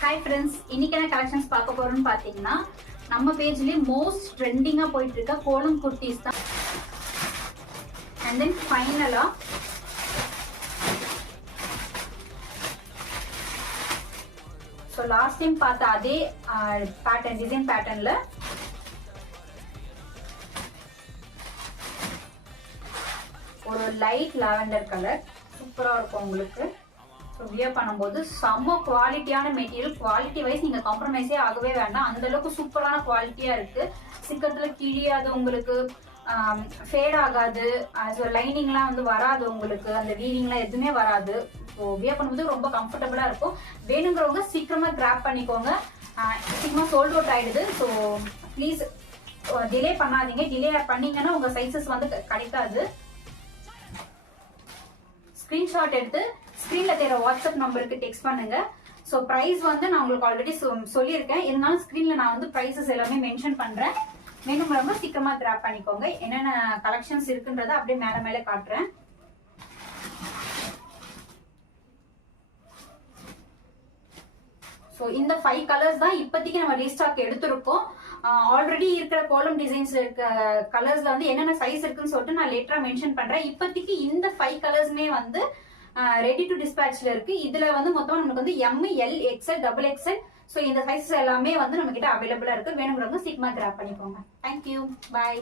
Hi friends, இன்னைக்கான collections பார்க்க போறோம்னு பார்த்தீங்கன்னா நம்ம பேஜ்லேயே மோஸ்ட் ட்ரெண்டிங்காக போயிட்டு இருக்க கோலம் குர்த்திஸ் தான். அண்ட் தென் ஃபைனலாக ஸோ லாஸ்ட் டைம் பார்த்த அதே பேட்டர்ன் டிசைன் பேட்டர்னில் ஒரு லைட் லாவெண்டர் கலர் சூப்பராக இருக்கும் உங்களுக்கு. ஸோ வியர் பண்ணும்போது செம்ம குவாலிட்டியான மெட்டீரியல், குவாலிட்டி வைஸ் நீங்கள் காம்ப்ரமைஸே ஆகவே வேண்டாம், அந்த அளவுக்கு சூப்பரான குவாலிட்டியாக இருக்கு. சீக்கிரத்தில் கிழியாது, உங்களுக்கு ஃபேட் ஆகாது, லைனிங்லாம் வந்து வராது, உங்களுக்கு அந்த வீவிங்லாம் எதுவுமே வராது. ஸோ வியர் பண்ணும்போது ரொம்ப கம்ஃபர்டபுளாக இருக்கும். வேணுங்கிறவங்க சீக்கிரமாக கிராப் பண்ணிக்கோங்க, சீக்கிரமாக சோல்ட் அவுட் ஆயிடுது. ஸோ ப்ளீஸ் டிலே பண்ணாதீங்க, டிலே பண்ணீங்கன்னா உங்கள் சைஸஸ் வந்து கிடைக்காது. ஸ்கிரீன்ஷாட் எடுத்து ஸ்கிரீன்ல தெரிய வாட்ஸ்அப் நம்பருக்கு டெக்ஸ்ட் பண்ணுங்க. ஸோ ப்ரைஸ் வந்து நான் உங்களுக்கு ஆல்ரெடி சொல்லியிருக்கேன், இருந்தாலும் ஸ்கிரீன்ல நான் வந்து ப்ரைஸஸ் எல்லாமே மென்ஷன் பண்றேன். வேணுங்கிறவங்க சீக்கிரமா கிராப் பண்ணிக்கோங்க. என்னென்ன கலெக்ஷன்ஸ் இருக்குன்றத அப்படியே மேல மேல காட்டுறேன். ஸோ இந்த 5 கலர்ஸ் தான் இப்போதைக்கு நம்ம ரீஸ்டாக் எடுத்திருக்கோம். ஆல்ரெடி இருக்கிற கோலம் டிசைன்ஸ் இருக்க கலர்ஸ்ல வந்து என்னென்ன சைஸ் இருக்குன்னு சொல்லிட்டு நான் லேட்டரா மென்ஷன் பண்றேன். இப்போதைக்கு இந்த 5 கலர்ஸ்மே வந்து ரெடி டு டிஸ்பேட்ச்ல இருக்கு. இதுல வந்து மொத்தம் நமக்கு வந்து M, L, XL, XXL. So இந்த சைஸஸ் எல்லாமே வந்து நம்ம கிட்ட அவைலபிளா இருக்கு. வேணுங்கிறவங்க சீக்கிரமா கிராப் பண்ணிக்கோங்க. தேங்க்யூ, பாய்.